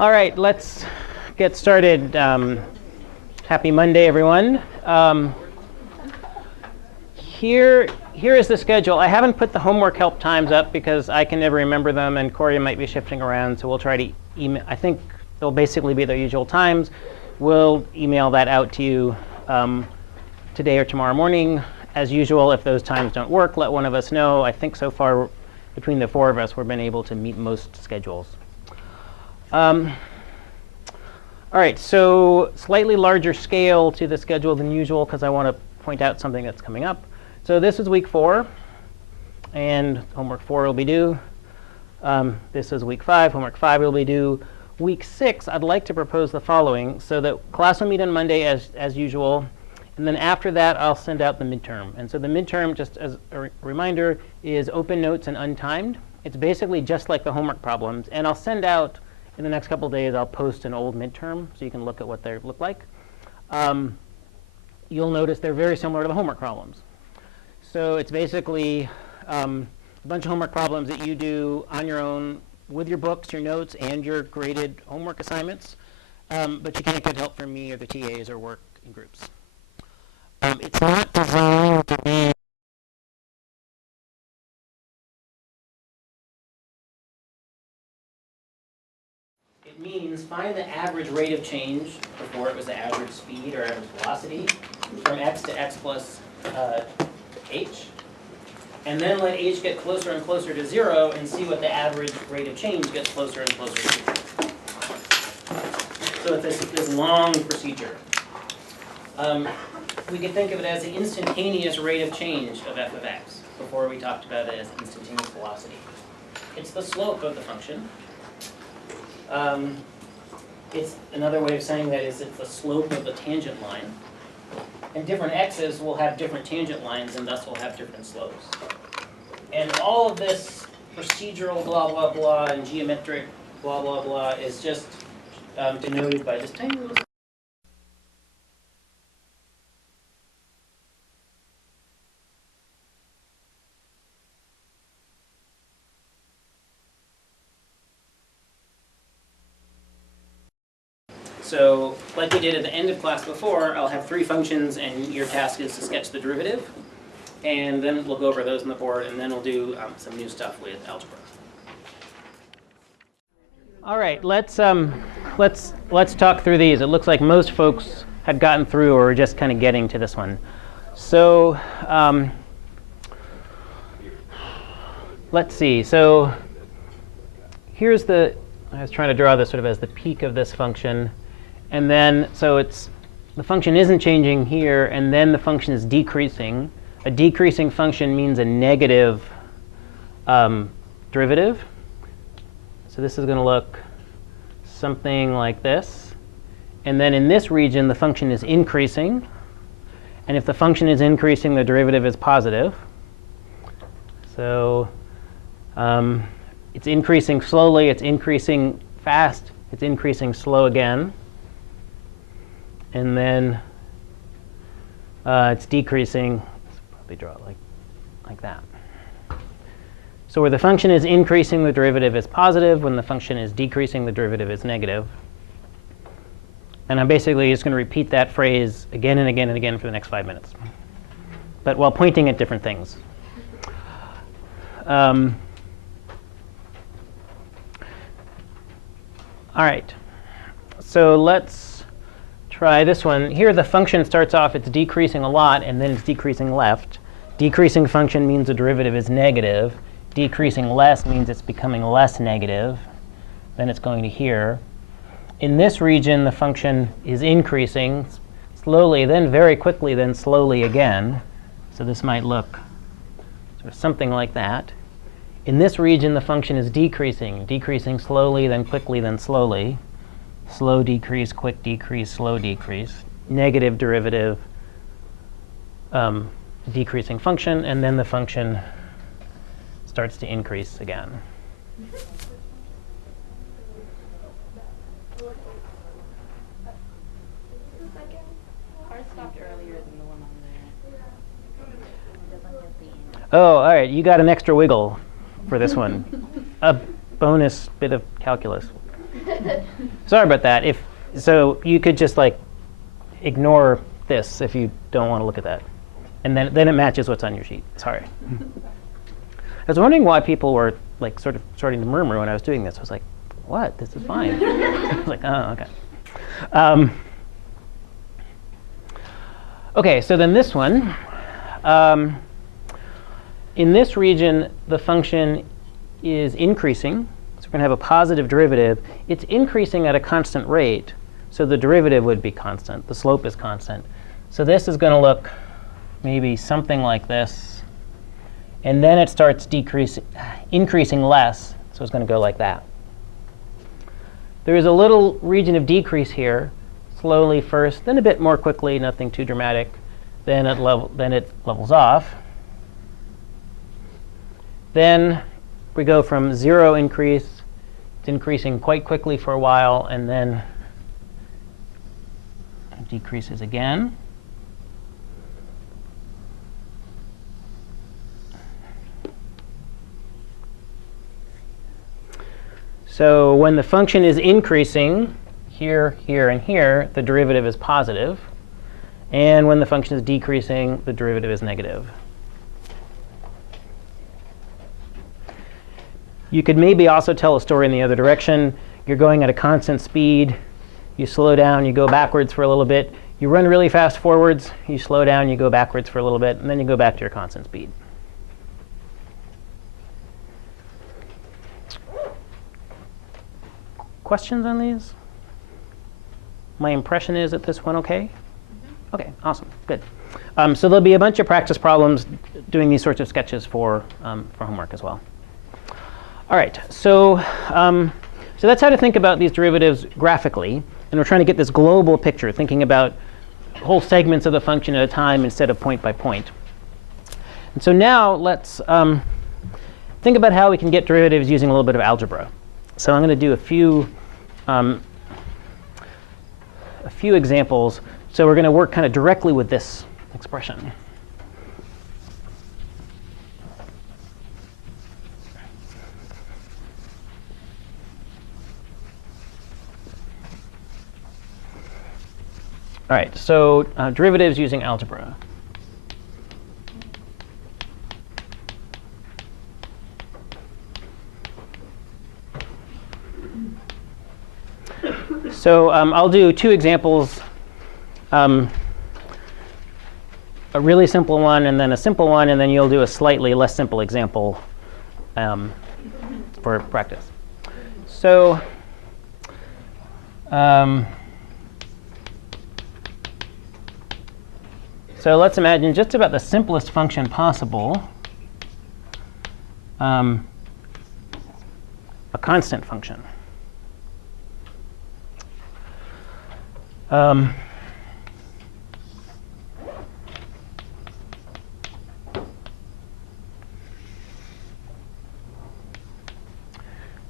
All right, let's get started. Happy Monday, everyone. Here is the schedule. I haven't put the homework help times up because I can never remember them, and Corey might be shifting around, so we'll try to email. I think they'll basically be their usual times. We'll email that out to you today or tomorrow morning. As usual, if those times don't work, let one of us know. I think so far, between the four of us, we've been able to meet most schedules. All right, so slightly larger scale to the schedule than usual because I want to point out something that's coming up. So this is week 4, and homework 4 will be due. This is week 5, homework 5 will be due. Week 6, I'd like to propose the following. So the class will meet on Monday as usual, and then after that, I'll send out the midterm. And so the midterm, just as a reminder, is open notes and untimed. It's basically just like the homework problems, and I'll send out, in the next couple of days, I'll post an old midterm so you can look at what they look like. You'll notice they're very similar to the homework problems. So it's basically a bunch of homework problems that you do on your own with your books, your notes, and your graded homework assignments. But you can't get help from me or the TAs or work in groups. It's not designed to be It means find the average rate of change, before it was the average speed or average velocity, from x to x plus h. And then let h get closer and closer to 0 and see what the average rate of change gets closer and closer to. So it's this long procedure. We could think of it as the instantaneous rate of change of f of x. Before we talked about it as instantaneous velocity. It's the slope of the function. It's another way of saying that is it's the slope of the tangent line. And different x's will have different tangent lines and thus will have different slopes. And all of this procedural blah, blah, blah and geometric blah, blah, blah is just denoted by this tiny little. So like we did at the end of class before, I'll have 3 functions, and your task is to sketch the derivative. And then we'll go over those on the board, and then we'll do some new stuff with algebra. All right, let's talk through these. It looks like most folks had gotten through or were just kind of getting to this one. So let's see. So here's I was trying to draw this sort of as the peak of this function. And then, so the function isn't changing here, and then the function is decreasing. A decreasing function means a negative derivative. So this is going to look something like this. And then in this region, the function is increasing. And if the function is increasing, the derivative is positive. So it's increasing slowly. It's increasing fast. It's increasing slow again. And then it's decreasing. Let's probably draw it like that. So where the function is increasing, the derivative is positive. When the function is decreasing, the derivative is negative. And I'm basically just going to repeat that phrase again and again and again for the next 5 minutes, but while pointing at different things. All right. So let's try this one. Here the function starts off, it's decreasing a lot, and then it's decreasing left. Decreasing function means the derivative is negative. Decreasing less means it's becoming less negative. Then it's going to here. In this region, the function is increasing slowly, then very quickly, then slowly again. So this might look sort of something like that. In this region, the function is decreasing. Decreasing slowly, then quickly, then slowly. Slow decrease, quick decrease, slow decrease. Negative derivative, decreasing function, and then the function starts to increase again. Ours stopped earlier than the one on there. Oh, all right, you got an extra wiggle for this one. A bonus bit of calculus. Sorry about that. So you could just like ignore this if you don't want to look at that. And then it matches what's on your sheet. Sorry. I was wondering why people were like sort of starting to murmur when I was doing this. I was like, what? This is fine. I was like, oh, OK. OK, so then this one. In this region, the function is increasing. So we're going to have a positive derivative. It's increasing at a constant rate. So the derivative would be constant. The slope is constant. So this is going to look maybe something like this. And then it starts increasing less. So it's going to go like that. There is a little region of decrease here, slowly first, then a bit more quickly, nothing too dramatic. Then it levels off. Then we go from 0 increase. It's increasing quite quickly for a while, and then it decreases again. So when the function is increasing, here, here, and here, the derivative is positive. And when the function is decreasing, the derivative is negative. You could maybe also tell a story in the other direction. You're going at a constant speed. You slow down. You go backwards for a little bit. You run really fast forwards. You slow down. You go backwards for a little bit. And then you go back to your constant speed. Questions on these? My impression is that this went OK? OK, awesome. Good. So there'll be a bunch of practice problems doing these sorts of sketches for homework as well. All right, so that's how to think about these derivatives graphically. And we're trying to get this global picture, thinking about whole segments of the function at a time instead of point by point. And so now let's think about how we can get derivatives using a little bit of algebra. So I'm going to do a few examples. So we're going to work kind of directly with this expression. All right, so derivatives using algebra. So I'll do two examples, a really simple one and then a simple one, and then you'll do a slightly less simple example for practice. So let's imagine just about the simplest function possible, a constant function.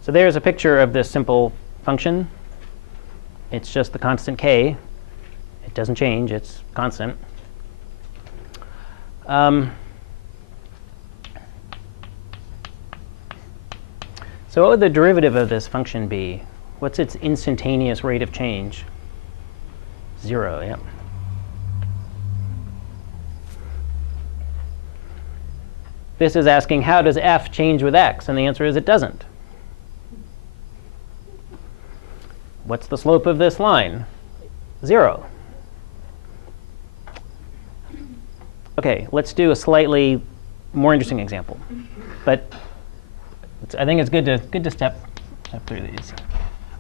So there's a picture of this simple function. It's just the constant k. It doesn't change. It's constant. So what would the derivative of this function be? What's its instantaneous rate of change? 0, yeah. This is asking, how does f change with x? And the answer is it doesn't. What's the slope of this line? 0. OK, let's do a slightly more interesting example. But I think it's good to step through these.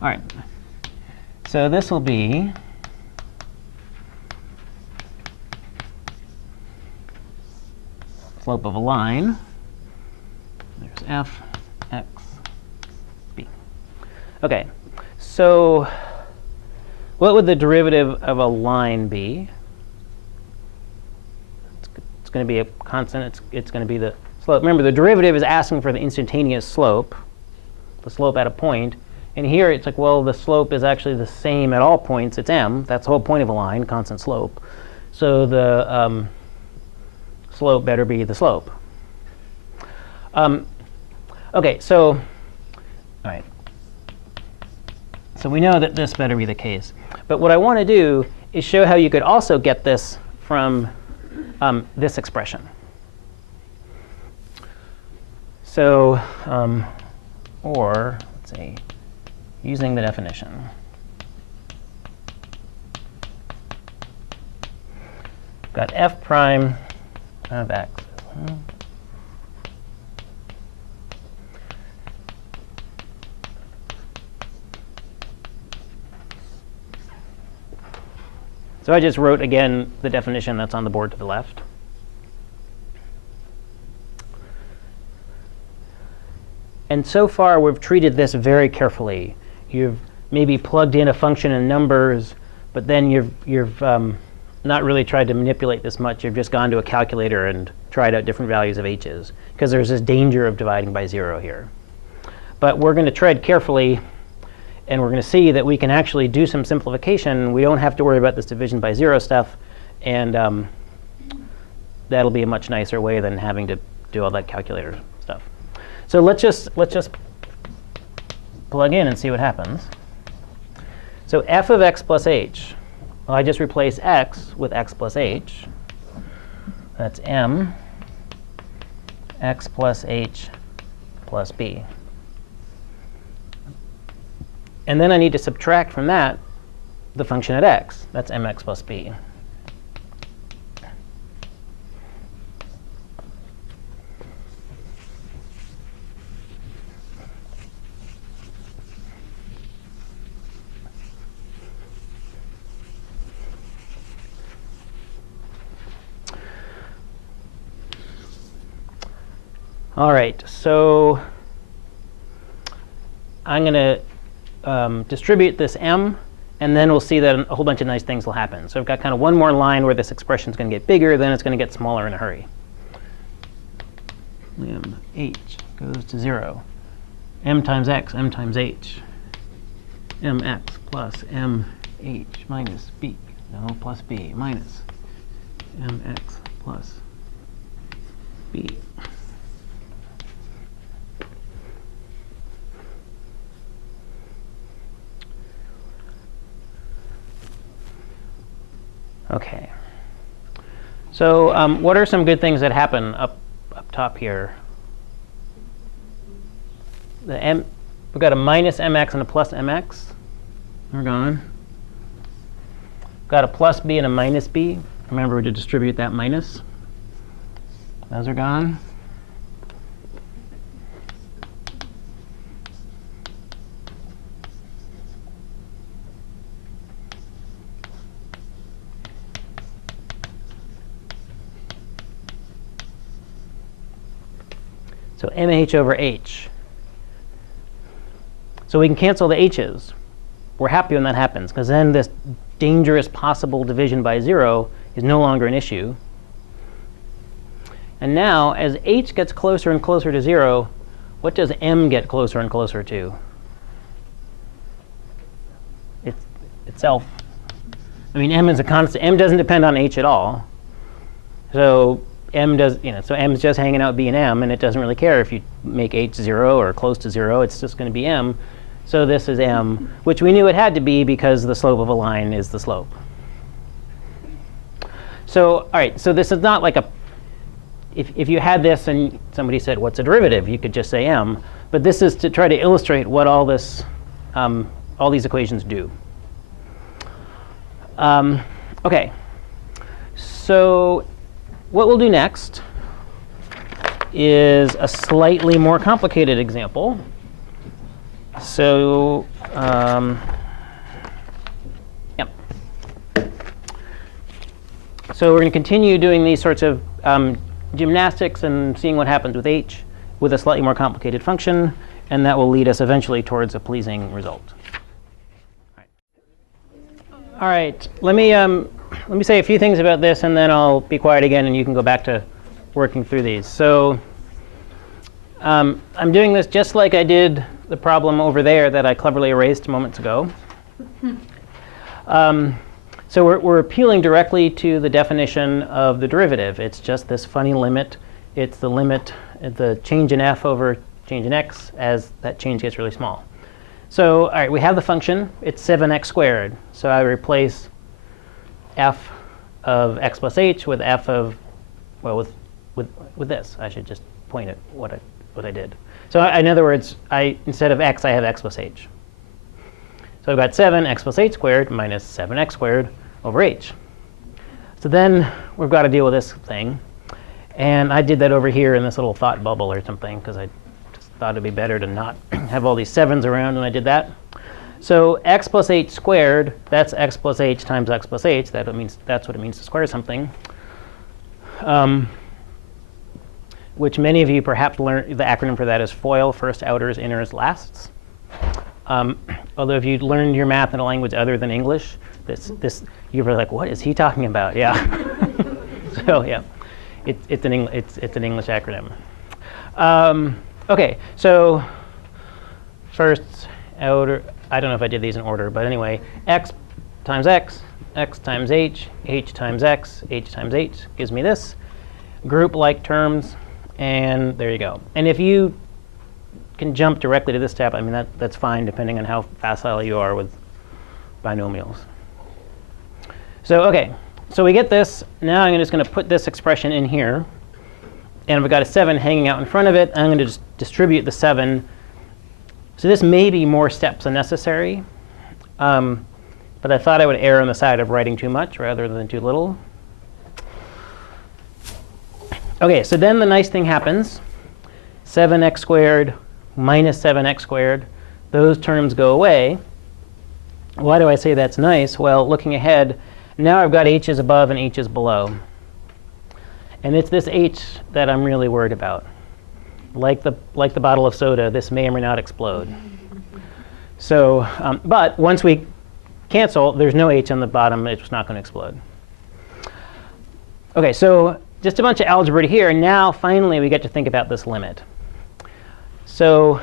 All right. So this will be slope of a line. There's f, x, b. OK, so what would the derivative of a line be? It's going to be a constant. It's going to be the slope. Remember, the derivative is asking for the instantaneous slope, the slope at a point. And here it's like, well, the slope is actually the same at all points. It's m. That's the whole point of a line, constant slope. So the slope better be the slope. OK, so all right. So we know that this better be the case. But what I want to do is show how you could also get this from this expression. So, or let's say, using the definition. Got f prime of x. So I just wrote, again, the definition that's on the board to the left. And so far, we've treated this very carefully. You've maybe plugged in a function in numbers, but then you've not really tried to manipulate this much. You've just gone to a calculator and tried out different values of h's, because there's this danger of dividing by 0 here. But we're going to tread carefully, and we're going to see that we can actually do some simplification. We don't have to worry about this division by 0 stuff, and that'll be a much nicer way than having to do all that calculator stuff. So let's just plug in and see what happens. So f of x plus h. Well, I just replace x with x plus h. That's m x plus h plus b. And then I need to subtract from that the function at x. That's mx plus b. All right, so I'm going to distribute this m, and then we'll see that a whole bunch of nice things will happen. So I've got kind of one more line where this expression is going to get bigger, then it's going to get smaller in a hurry. M h goes to 0. M times x, m times h. mx plus mh minus b. No, plus b minus mx plus b. OK. So what are some good things that happen up top here? We've got a minus mx and a plus mx. They're gone. Got a plus b and a minus b. Remember to distribute that minus. Those are gone. So mh over h. So we can cancel the h's. We're happy when that happens, because then this dangerous possible division by 0 is no longer an issue. And now, as h gets closer and closer to 0, what does m get closer and closer to? It's itself. I mean, m is a constant. M doesn't depend on h at all. So m does, so m is just hanging out b and m, and it doesn't really care if you make h 0 or close to 0. It's just going to be m. So this is m, which we knew it had to be because the slope of a line is the slope. So all right, so this is not like a, if you had this and somebody said, what's a derivative? You could just say m. But this is to try to illustrate what all this, all these equations do. OK. So what we'll do next is a slightly more complicated example. So yep. So we're going to continue doing these sorts of gymnastics and seeing what happens with h with a slightly more complicated function, and that will lead us eventually towards a pleasing result. All right, let me say a few things about this, and then I'll be quiet again, and you can go back to working through these. So I'm doing this just like I did the problem over there that I cleverly erased moments ago. So we're appealing directly to the definition of the derivative. It's just this funny limit. It's the limit, the change in f over change in x as that change gets really small. So all right, we have the function. It's 7x squared. So I replace f of x plus h with f of, well, with this. I should just point at what I did. So in other words, instead of x, I have x plus h. So I've got 7x plus h squared minus 7x squared over h. So then we've got to deal with this thing. And I did that over here in this little thought bubble or something, because I just thought it'd be better to not have all these 7s around when I did that. So x plus h squared, that's x plus h times x plus h. That's what it means to square something. Which many of you perhaps learned, the acronym for that is FOIL, first, outers, inners, lasts. Although if you learned your math in a language other than English, you were like, what is he talking about? Yeah. So yeah, it's an English acronym. OK, so first, outer. I don't know if I did these in order, but anyway, x times x times h times x, h times h gives me this. Group-like terms, and there you go. And if you can jump directly to this step, I mean, that's fine, depending on how facile you are with binomials. So OK, so we get this. Now I'm just going to put this expression in here. And we've got a 7 hanging out in front of it. I'm going to just distribute the 7. So this may be more steps than necessary. But I thought I would err on the side of writing too much rather than too little. OK, so then the nice thing happens. 7x squared minus 7x squared. Those terms go away. Why do I say that's nice? Well, looking ahead, now I've got h's above and h's below. And it's this h that I'm really worried about. Like the bottle of soda, this may or may not explode. So, but once we cancel, there's no h on the bottom. It's not going to explode. OK, so just a bunch of algebra here. Now, finally, we get to think about this limit. So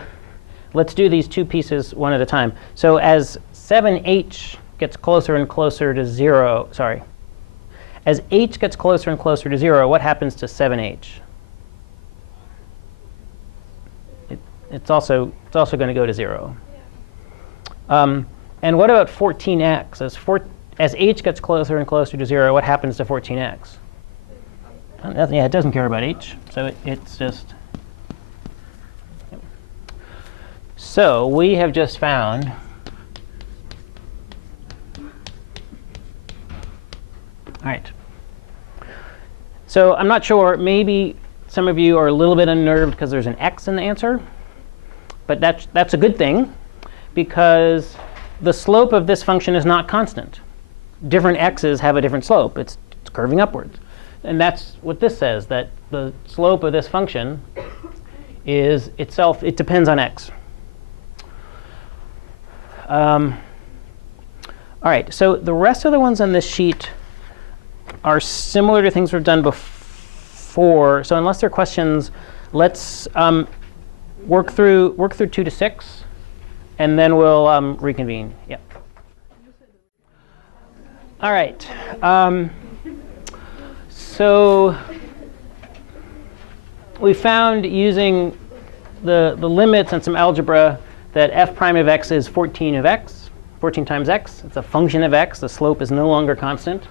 let's do these two pieces one at a time. So as 7h gets closer and closer to 0, sorry. As h gets closer and closer to 0, what happens to 7h? It's also going to go to 0. And what about 14x? As h gets closer and closer to 0, what happens to 14x? Yeah, it doesn't care about h. So it's just. So we have just found all right. So I'm not sure. Maybe some of you are a little bit unnerved because there's an x in the answer. But that's a good thing, because the slope of this function is not constant. Different x's have a different slope. It's curving upwards. And that's what this says, that the slope of this function is itself, it depends on x. All right, so the rest of the ones on this sheet are similar to things we've done before. So unless there are questions, let's work through 2 to 6, and then we'll reconvene. Yeah. All right. So we found, using the limits and some algebra, that f prime of x is 14 of x, 14 times x. It's a function of x. The slope is no longer constant.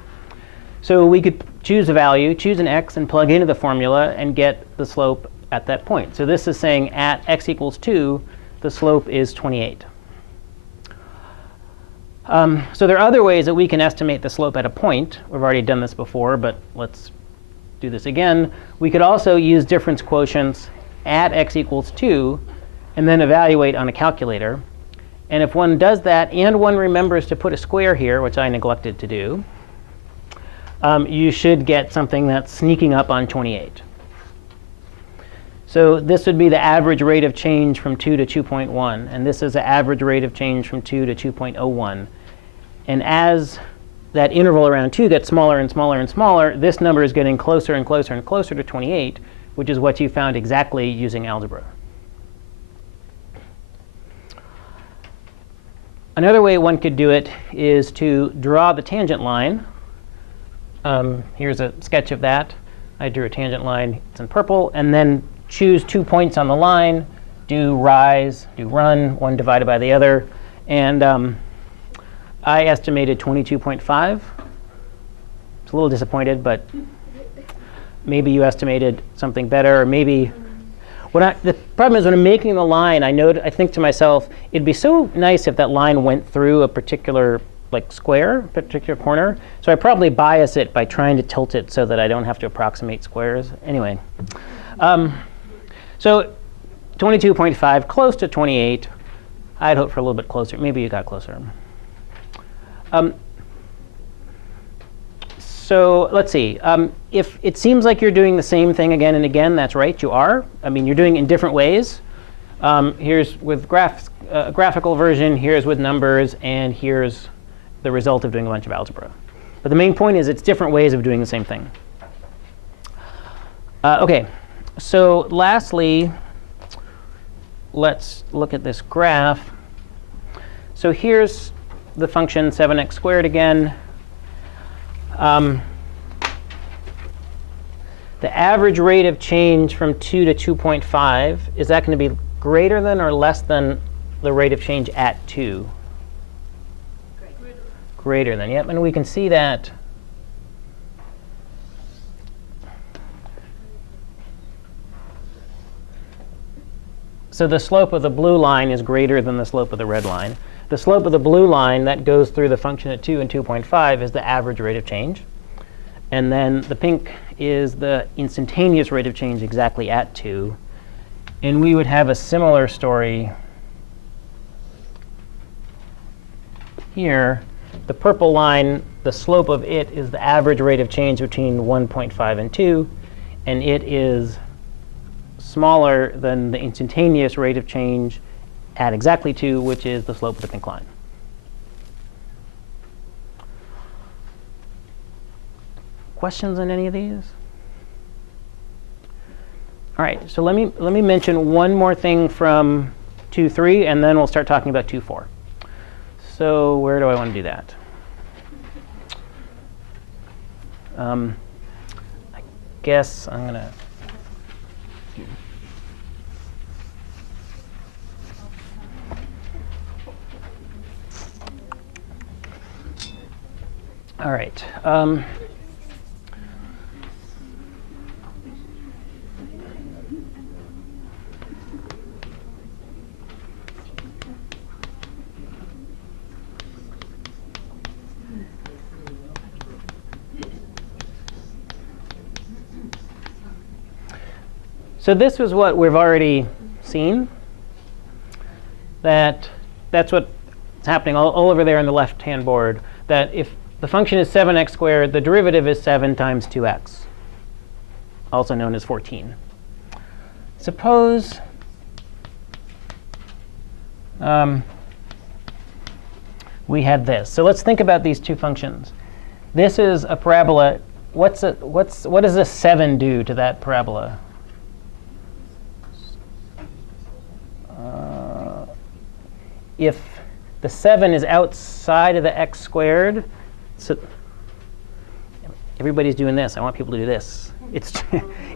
So we could choose a value, choose an x, and plug into the formula and get the slope at that point. So this is saying at x equals 2, the slope is 28. So there are other ways that we can estimate the slope at a point. We've already done this before, but let's do this again. We could also use difference quotients at x equals 2 and then evaluate on a calculator. And if one does that and one remembers to put a square here, which I neglected to do, you should get something that's sneaking up on 28. So this would be the average rate of change from 2 to 2.1. And this is the average rate of change from 2 to 2.01. And as that interval around 2 gets smaller and smaller and smaller, this number is getting closer and closer and closer to 28, which is what you found exactly using algebra. Another way one could do it is to draw the tangent line. Here's a sketch of that. I drew a tangent line. It's in purple. And then choose 2 points on the line, do run, one divided by the other. And I estimated 22.5. It's a little disappointed, but maybe you estimated something better, or maybe the problem is when I'm making the line, I think to myself, it'd be so nice if that line went through a particular square, particular corner. So I probably bias it by trying to tilt it so that I don't have to approximate squares. Anyway, so 22.5, close to 28. I'd hope for a little bit closer. Maybe you got closer. So let's see. If it seems like you're doing the same thing again and again, that's right, you are. I mean, you're doing it in different ways. Here's with graphical version, here's with numbers, and here's the result of doing a bunch of algebra. But the main point is it's different ways of doing the same thing. OK, so lastly, let's look at this graph. So here's the function 7x squared again. The average rate of change from 2 to 2.5, is that going to be greater than or less than the rate of change at 2? Greater than, yep. And we can see that so the slope of the blue line is greater than the slope of the red line. The slope of the blue line that goes through the function at 2 and 2.5 is the average rate of change. And then the pink is the instantaneous rate of change exactly at 2. And we would have a similar story here. The purple line, the slope of it is the average rate of change between 1.5 and 2. And it is smaller than the instantaneous rate of change at exactly 2, which is the slope of the pink line. Questions on any of these? All right, so let me mention one more thing from 2.3, and then we'll start talking about 2.4. So where do I want to do that? I guess I'm going to all right. So this was what we've already seen. That's what's happening all over there on the left-hand board. That if the function is 7x squared, the derivative is 7 times 2x, also known as 14. Suppose we had this. So let's think about these two functions. This is a parabola. What does this 7 do to that parabola? If the 7 is outside of the x squared, so everybody's doing this. I want people to do this.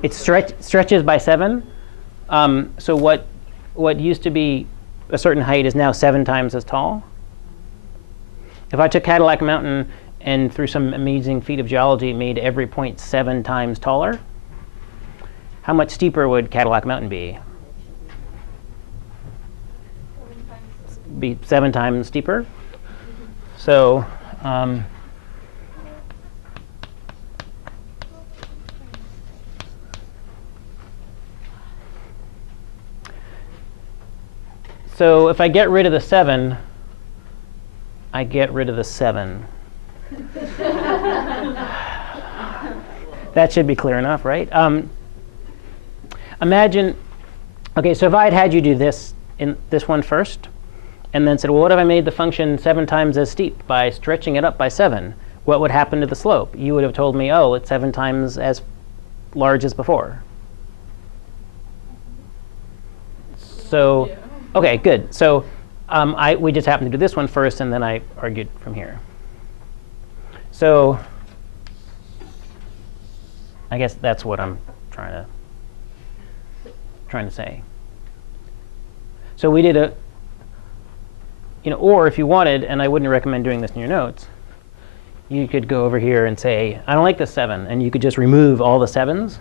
It stretches by 7. So what used to be a certain height is now 7 times as tall. If I took Cadillac Mountain and through some amazing feat of geology made every point 7 times taller, how much steeper would Cadillac Mountain be? Be 7 times steeper. So so if I get rid of the 7, I get rid of the 7. That should be clear enough, right? Imagine, OK, so if I had you do this in this one first, and then said, well, what if I made the function 7 times as steep by stretching it up by 7? What would happen to the slope? You would have told me, oh, it's 7 times as large as before. So, yeah. OK, good. So we just happened to do this one first, and then I argued from here. So I guess that's what I'm trying to say. So we did a, or if you wanted, and I wouldn't recommend doing this in your notes, you could go over here and say, I don't like this 7. And you could just remove all the 7s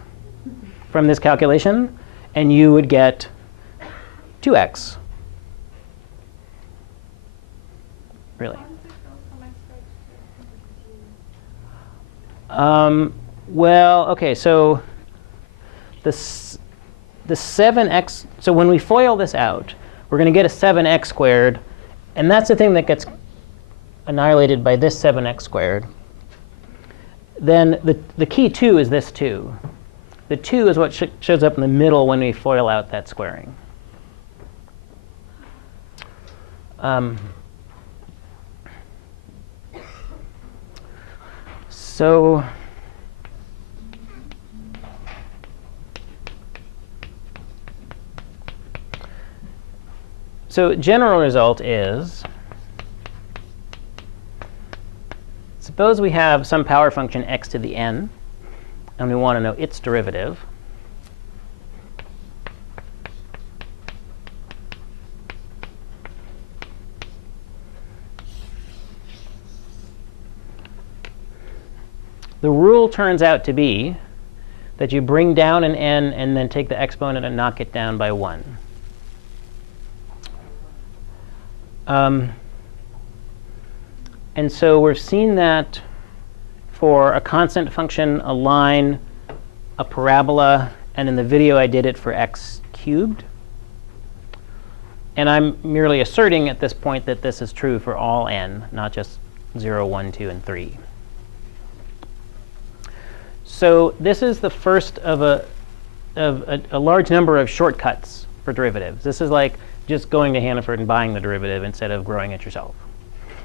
from this calculation, and you would get 2x. Really. Well, OK, so the 7x, so when we FOIL this out, we're going to get a 7x squared. And that's the thing that gets annihilated by this 7x squared. Then the key 2 is this 2. The 2 is what shows up in the middle when we FOIL out that squaring. So general result is, suppose we have some power function x to the n, and we want to know its derivative. The rule turns out to be that you bring down an n and then take the exponent and knock it down by 1. And so we've seen that for a constant function, a line, a parabola, and in the video I did it for x cubed. And I'm merely asserting at this point that this is true for all n, not just 0, 1, 2, and 3. So this is the first of a large number of shortcuts for derivatives. This is like just going to Hannaford and buying the derivative instead of growing it yourself,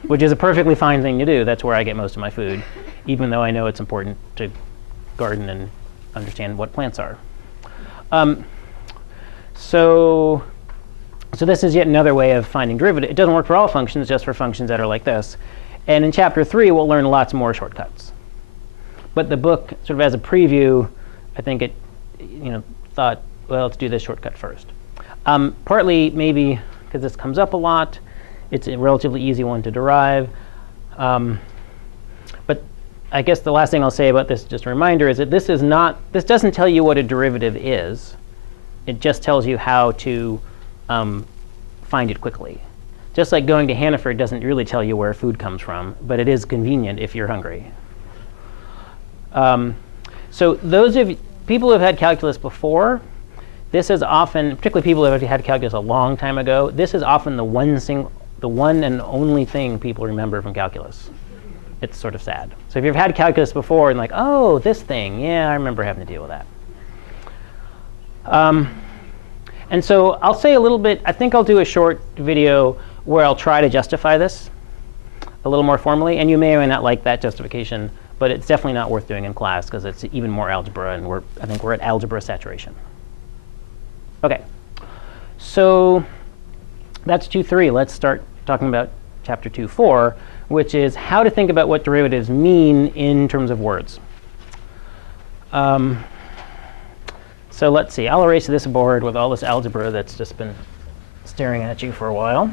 which is a perfectly fine thing to do. That's where I get most of my food, even though I know it's important to garden and understand what plants are. So this is yet another way of finding derivative. It doesn't work for all functions, just for functions that are like this. And in chapter 3, we'll learn lots more shortcuts. But the book, sort of as a preview, I think it thought, well, let's do this shortcut first. Partly maybe because this comes up a lot. It's a relatively easy one to derive. But I guess the last thing I'll say about this, just a reminder, is that this doesn't tell you what a derivative is. It just tells you how to find it quickly. Just like going to Hannaford doesn't really tell you where food comes from, but it is convenient if you're hungry. So those of people who have had calculus before, this is often, particularly people who have had calculus a long time ago, this is often the one and only thing people remember from calculus. It's sort of sad. So if you've had calculus before and like, oh, this thing, yeah, I remember having to deal with that. And so I'll say a little bit, I think I'll do a short video where I'll try to justify this a little more formally. And you may or may not like that justification, but it's definitely not worth doing in class because it's even more algebra, and I think we're at algebra saturation. OK, so that's 2.3. Let's start talking about chapter 2.4, which is how to think about what derivatives mean in terms of words. So let's see. I'll erase this board with all this algebra that's just been staring at you for a while.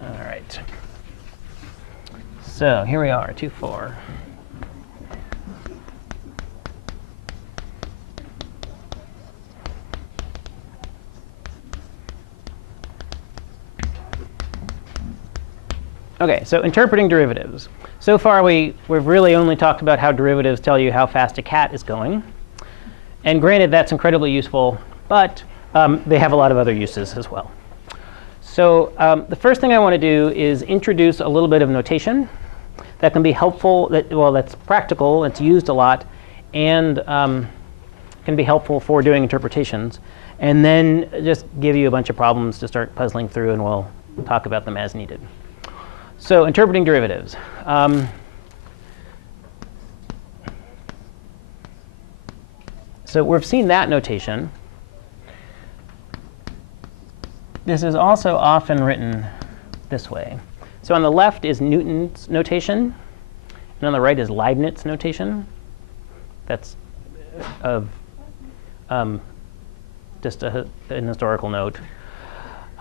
All right. So here we are, 2.4. OK, so interpreting derivatives. So far, we've really only talked about how derivatives tell you how fast a cat is going. And granted, that's incredibly useful, but they have a lot of other uses as well. So the first thing I want to do is introduce a little bit of notation that can be helpful, that's practical, it's used a lot, and can be helpful for doing interpretations. And then just give you a bunch of problems to start puzzling through, and we'll talk about them as needed. So interpreting derivatives. So we've seen that notation. This is also often written this way. So on the left is Newton's notation, and on the right is Leibniz notation. That's of just an historical note.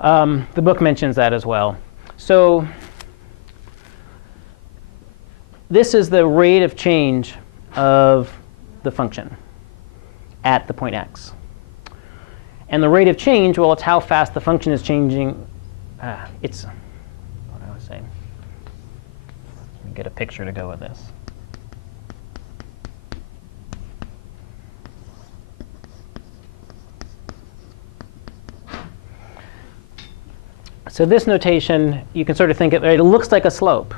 The book mentions that as well. So this is the rate of change of the function at the point x. And the rate of change, well, it's how fast the function is changing. It's what I was saying. Let me get a picture to go with this. So this notation, you can sort of think of it, it looks like a slope.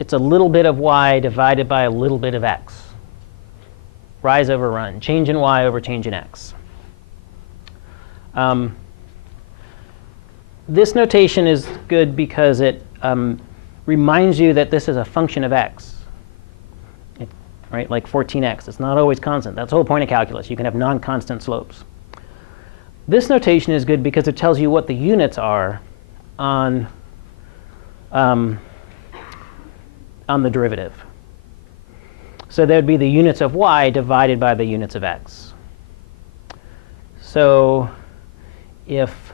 It's a little bit of y divided by a little bit of x. Rise over run. Change in y over change in x. This notation is good because it reminds you that this is a function of x. Right, like 14x. It's not always constant. That's the whole point of calculus. You can have non-constant slopes. This notation is good because it tells you what the units are on the derivative. So that would be the units of y divided by the units of x. So if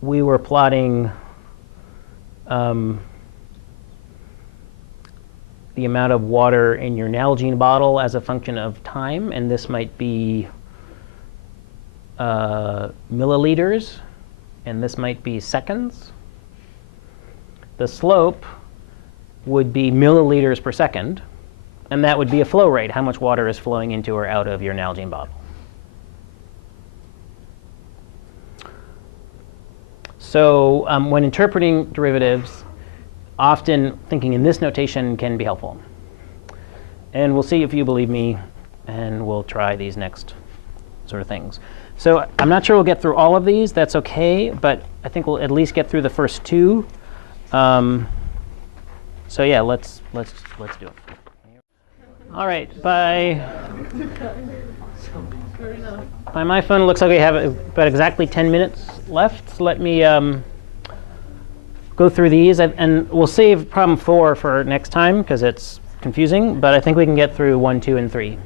we were plotting the amount of water in your Nalgene bottle as a function of time, and this might be milliliters, and this might be seconds, the slope would be milliliters per second, and that would be a flow rate, how much water is flowing into or out of your Nalgene bottle. So when interpreting derivatives, often thinking in this notation can be helpful. And we'll see if you believe me, and we'll try these next sort of things. So I'm not sure we'll get through all of these. That's OK. But I think we'll at least get through the first two. So yeah, let's do it. All right. By my phone, it looks like we have about exactly 10 minutes left. So let me go through these. And we'll save problem 4 for next time, because it's confusing. But I think we can get through 1, 2, and 3.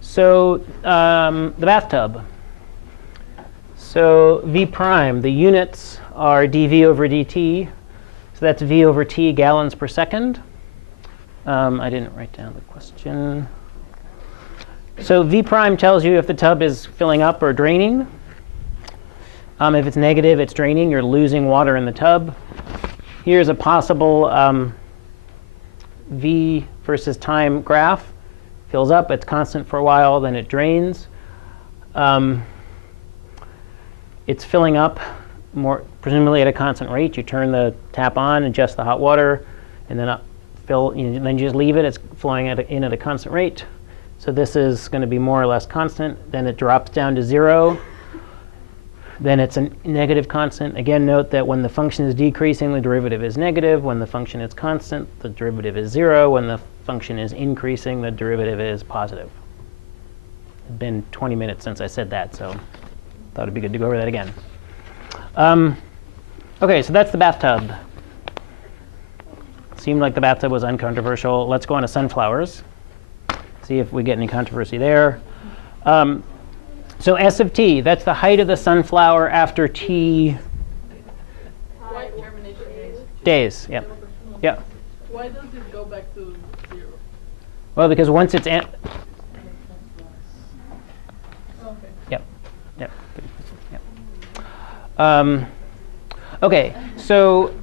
So the bathtub. So v prime, the units are dv over dt. So that's v over t gallons per second. I didn't write down the question. So v prime tells you if the tub is filling up or draining. If it's negative, it's draining. You're losing water in the tub. Here's a possible v versus time graph. Fills up, it's constant for a while, then it drains. It's filling up more, presumably at a constant rate. You turn the tap on, adjust the hot water, and then then you just leave it. It's flowing in at a constant rate. So this is going to be more or less constant. Then it drops down to 0. Then it's a negative constant. Again, note that when the function is decreasing, the derivative is negative. When the function is constant, the derivative is 0. When the function is increasing, the derivative is positive. It's been 20 minutes since I said that, so thought it'd be good to go over that again. OK, so that's the bathtub. Seemed like the bathtub was uncontroversial. Let's go on to sunflowers. See if we get any controversy there. So S of t, that's the height of the sunflower after t days. Yep. Yep. Why does it go back to 0? Well, because once it's Okay. Yep. Yep. Yep. OK, so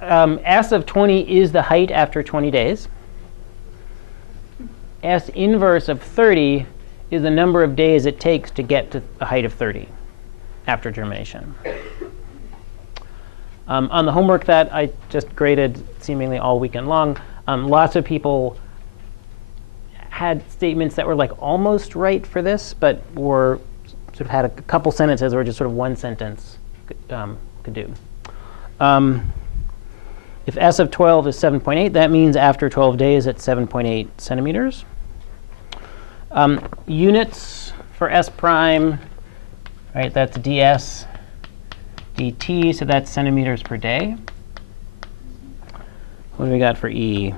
S of 20 is the height after 20 days. S inverse of 30 is the number of days it takes to get to a height of 30 after germination. On the homework that I just graded seemingly all weekend long, lots of people had statements that were like almost right for this, but were sort of had a couple sentences or just sort of one sentence could do. If S of 12 is 7.8, that means after 12 days it's 7.8 centimeters. Units for S prime, right, that's ds dt, so that's centimeters per day. What do we got for E?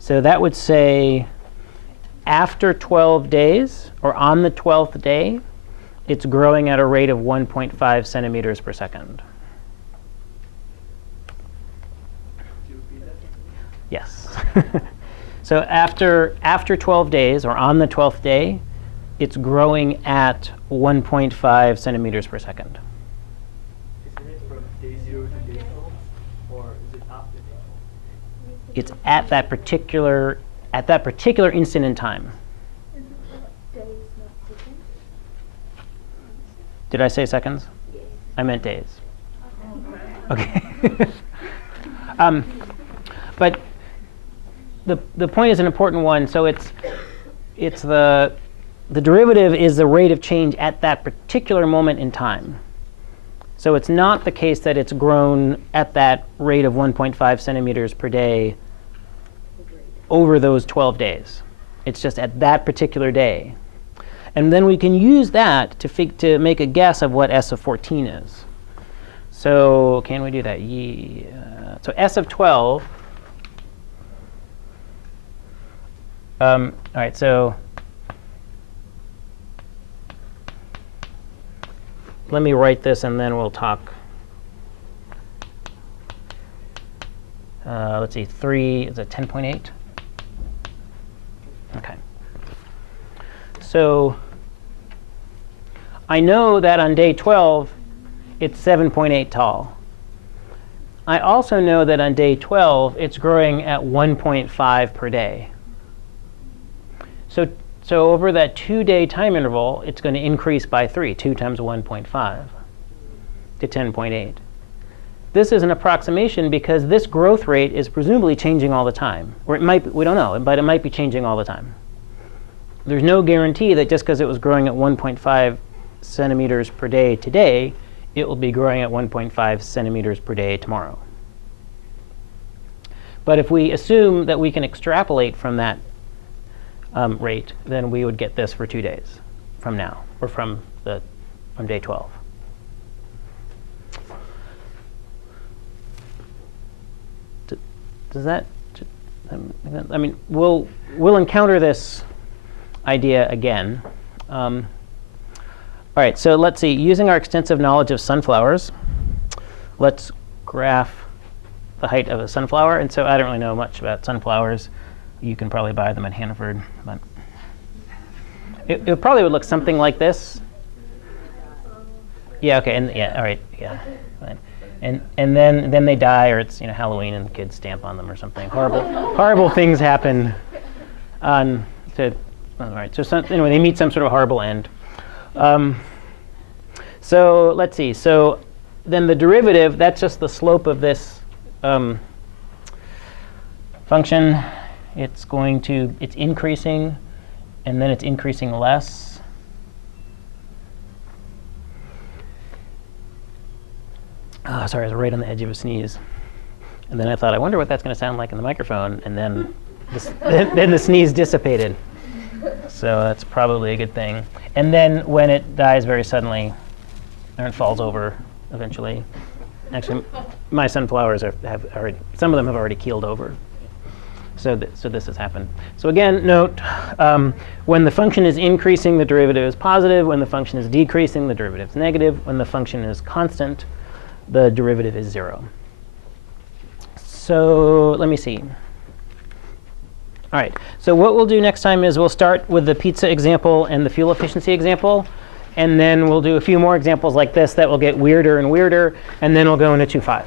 So that would say after 12 days, or on the 12th day, it's growing at a rate of 1.5 centimeters per second. Yes. So after 12 days, or on the 12th day, it's growing at 1.5 centimeters per second. Isn't it from day 0 to day 12, or is it after day 12? It's at that particular instant in time. Days, not seconds. Did I say seconds? Yes. I meant days. Okay. But the point is an important one. So it's the derivative is the rate of change at that particular moment in time. So it's not the case that it's grown at that rate of 1.5 centimeters per day over those 12 days. It's just at that particular day. And then we can use that to make a guess of what S of 14 is. So can we do that? Yeah. So S of 12. All right, so let me write this, and then we'll talk. Let's see, 3, is it 10.8? OK. So I know that on day 12, it's 7.8 tall. I also know that on day 12, it's growing at 1.5 per day. So over that 2-day time interval, it's going to increase by 3, 2 times 1.5 to 10.8. This is an approximation because this growth rate is presumably changing all the time. Or it might, we don't know, but it might be changing all the time. There's no guarantee that just because it was growing at 1.5 centimeters per day today, it will be growing at 1.5 centimeters per day tomorrow. But if we assume that we can extrapolate from that rate, then we would get this for 2 days from now, or from day 12. Does that? I mean, we'll encounter this idea again. All right, so let's see. Using our extensive knowledge of sunflowers, let's graph the height of a sunflower. And so I don't really know much about sunflowers. You can probably buy them at Hannaford, but it probably would look something like this. Yeah. Okay. And yeah. All right. Yeah. Fine. And then they die, or it's Halloween, and the kids stamp on them or something. Horrible things happen. All right. So anyway, they meet some sort of horrible end. So let's see. So then the derivative, that's just the slope of this function. It's increasing, and then it's increasing less. Oh, sorry, I was right on the edge of a sneeze. And then I thought, I wonder what that's going to sound like in the microphone. And then then the sneeze dissipated. So that's probably a good thing. And then when it dies very suddenly, or it falls over eventually. Actually, my sunflowers have already, some of them have already keeled over. So this has happened. So again, note, when the function is increasing, the derivative is positive. When the function is decreasing, the derivative is negative. When the function is constant, the derivative is 0. So let me see. All right. So what we'll do next time is we'll start with the pizza example and the fuel efficiency example. And then we'll do a few more examples like this that will get weirder and weirder. And then we'll go into 2.5.